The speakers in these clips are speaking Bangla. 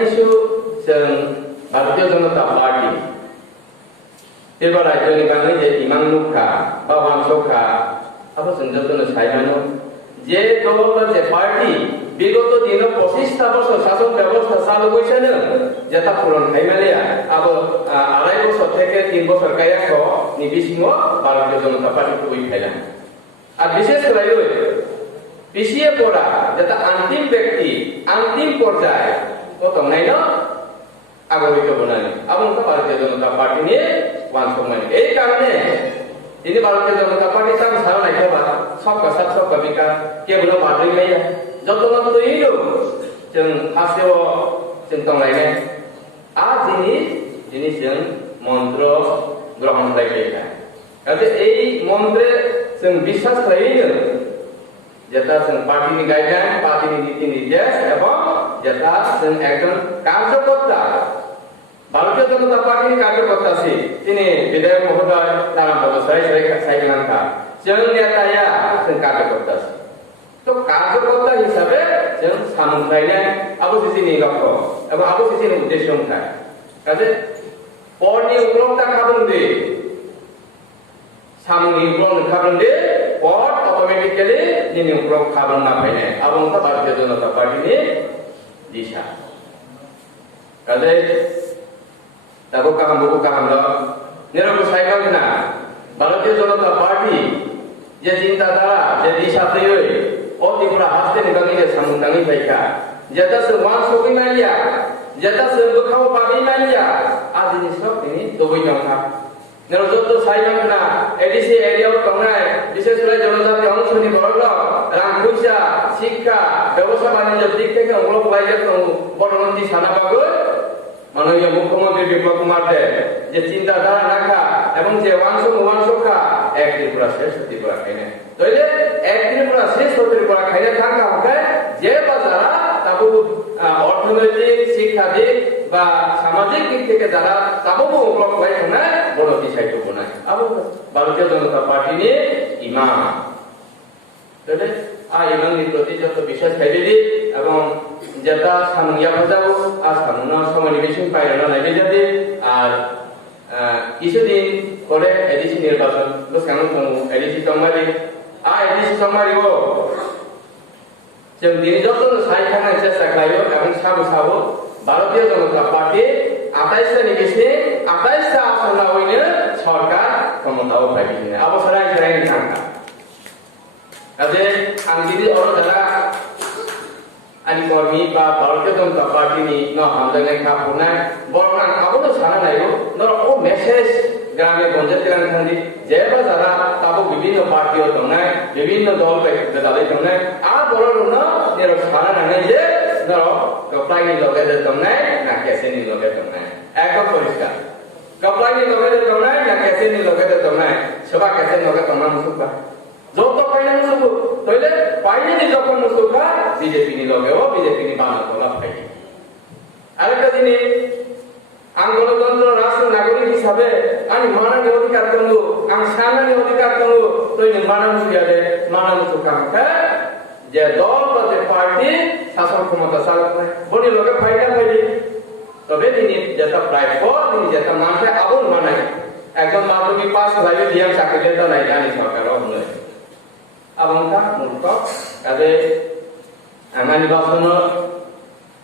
কিছু ভারতীয় জনতা পার্টি এরপর রাজ্যনি বাংলায় যে ইমাং নুখা বা ওয়াংশখা আবার যতন সাইমানো যে দল বা যে পার্টি বিগত দিন 25টা বছর শাসন ব্যবস্থা চালু করেছে যেটা পূরণ খাইমালিয়া আবার 2.5 বছর থেকে 3 বছর কায়া নিবিসিংহ ভারতীয় জনতা পার্টি কই খাইলাম আর বিশেষ করে পিছিয়ে পড়া যেটা অন্তিম ব্যক্তি অন্তিম পর্যায়ে কত নাই না আগরিত বনানি এবং ভারতীয় জনতা পার্টি নিয়ে ওয়াংশমানি এই কারণে তিনি ভারতীয় জনতা পার্টি তার ধারণা কেবা সবকা সাথ সবকা বিকাশ কেবল বাদই লাইয়া যতন তৈরি जों हासेव जों तंलायने आ जिनिस जों मन्त्र ग्रहण खालामनाय जाहाथे এই মন্ত্রে जों বিশ্বাস खालामो যেটা जों পার্টিनि গাইডলাইন পার্টিनि নীতি নির্দেশ এবং যেটা जों একজন কার্যকর্তা ভারতীয় জনতা পার্টির কার্যকর্তা আছে তিনি বিধায়ক মহোদয় নাম বদসাই সাইকেলাঙ্কা जों নেতায়া जों কার্যকর্তা আছে তো কার্যকর্তা হিসাবে जों সামুদ্রাইনে আবসিসিনি লক্ষ্য এবং আবসিসিনি উদ্দেশ্য থাকে কাজে পরনি উপলব্ধতা খাবন্দে সামনি উপলব্ধ খাবন্দে পর অটোমেটিক্যালি নিনি উপলব্ধ খাবন না পাইনে এবং তা ভারতীয় জনতা পার্টি নিয়ে দিশা কাজে তাবো কাহাম নিরব সাইকেল না ভারতীয় জনতা পার্টি যে চিন্তাধারা যে দিশা তৈরি ও ত্রিপুরা হাসতে নিবাঙ্গি যে সামুদ্রাঙ্গি পাইকা যেটা সে ওয়ান সবই মাইলিয়া যেটা সে বুখাও পাবি মাইলিয়া আর জিনিস সব তিনি দবই নথা যত সাইকেল না এডিসি এরিয়াও তংনায় বিশেষ করে জনজাতি অংশনি বড় রাম পয়সা শিক্ষা ব্যবসা বাণিজ্যের দিক থেকে অগ্রপ বাইরে বড়মন্ত্রী সানাবাগর মাননীয় মুখ্যমন্ত্রী বিপ্লব কুমার দেব যে চিন্তাধারা রাখা এবং যে ওয়াংশখা এক ত্রিপুরা শেষ ত্রিপুরা খাইনে তাইলে এক ত্রিপুরা শেষ ত্রিপুরা খাইনে থাকা হবে যে বা যারা তাবু অর্থনৈতিক শিক্ষাদিক বা সামাজিক দিক থেকে যারা তাবু উপলব্ধ হয় না বড় বিষয়টু বনায় আবু ভারতীয় জনতা পার্টি নিয়ে ইমাম তাইলে ইমামের প্রতি যত বিশ্বাস খাইবে এবং যেটা সামনিয়া ভাজাও আর সামনা সমানিবেশন পাইল না যাতে আর কিছুদিন পরে এডিসি নির্বাচন কেমন এডিসি তংমারি এডিসি তংমারিব जों दिनै যত সাইখানাय চেষ্টা খাইও এবং সাবো ভারতীয় জনতা পার্টি 28টা নিকেছে 28টা আসন হইনে সরকার ক্ষমতাও পাইছে অবসরাই জরাইনি থাকা কাজে আং দিদি অর যারা আনি কর্মী বা ভারতীয় জনতা পার্টি নি ন হামদাঙ্গাই খাপুনায় বর্ণান আবনো সানা নাইও ন ও মেসেজ গ্রামে গঞ্জে তেলাঙ্গানি যেবা যারা তাবো বিভিন্ন পার্টিও তংনায় বিভিন্ন দল দাদাই তংনায় আর বড় ন নেরো সানা নাইনে যে ধর কপ্লাইনি লগে দে তংনায় না কেসেনি লগে তংনায় একদম পরিষ্কার কপ্লাইনি লগে দে তংনায় না কেসেনি লগে দে তংনায় সবা কেসেনি লগে তংনা মুসুকা যত পাইনা মুসুকু তইলে পাইনি যখন মুসুকা বিজেপি নি লগেও বিজেপি নি বানা তোলা পাই আরেকটা জিনিস আং গণতন্ত্র রাষ্ট্র নাগরিক হিসাবে আমি মাননীয় অধিকার তঙ্গু আমি সামনে অধিকার তঙ্গু তৈরি মানানো সুয়াদে মানানো সুকাঙ্ক্ষা যে দল বা যে পার্টি শাসন ক্ষমতা চালক বনি লোকে ফাইদা পাইলি তবে তিনি যেটা প্রায় পর তিনি যেটা মানুষে আবুল মানায় একজন মাধ্যমিক পাস হইলে দিয়াম চাকরি দিতে নাই জানি সরকার নয় এবং তা মূর্খ কাজে আমার নির্বাচন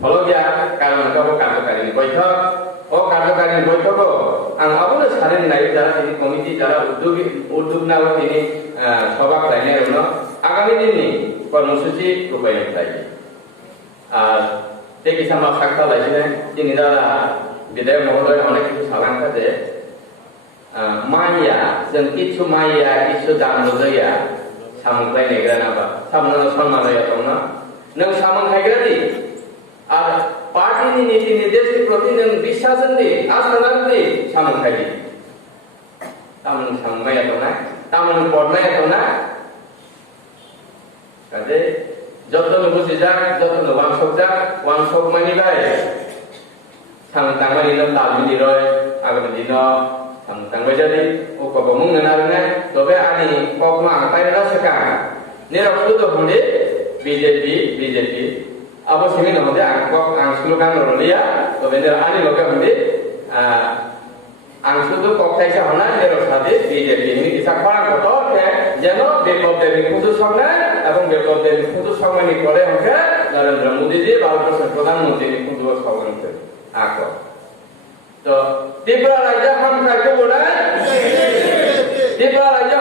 হল গিয়া কারণ কার্যকারী বৈঠক ও কার্যকারী বৈঠক আবুলে সারেন নাই যারা তিনি কমিটি যারা উদ্যোগ না তিনি সভা লাইনের আগামী দিনে কর্মসূচি রূপায়ণ লাইবে আর এই কিসামা সাক্ষা লাইছিলেন তিনি দাদা বিধায়ক মহোদয় অনেক কিছু সালাঙ্কা যে মাইয়া जों কিছু মাইয়া কিছু দান লইয়া সামুদ্রাই নেগ্রা নাবা সামনা সম্মান হইয়া তংনা नों सामन खायग्रादि আর পার্টিनि নীতি নির্দেশের প্রতি नों বিশ্বাসেনদি আস্থানাদি সামন খাইদি তামন সামমায়া তংনা তামন পড়নায়া তংনা কাজে যতন বুঝি যাক যতন ওয়াংশক মানিবাই সামন তাংমানি ন তালমিনি রয় আগামী দিন সামন তাংবাই যাদি ও কবমুং নারনে তবে আনি ককমা আতাই না সেকা নিরক্ষুত হলে BJP abo sini nomode ang slogan rolia to bende ani loka bende ang শুধু কক্তাই হনা এর সাথে বিজেপি নি ইসা করা কত যেন বিপ্লবদের খুঁজু সঙ্গে এবং বিপ্লবদের খুঁজু সঙ্গে করে হচ্ছে নরেন্দ্র মোদী জি ভারতবর্ষের প্রধানমন্ত্রী খুঁজু সঙ্গে আক তো ত্রিপুরা রাজ্য হাম খাইতে বলে ত্রিপুরা রাজ্য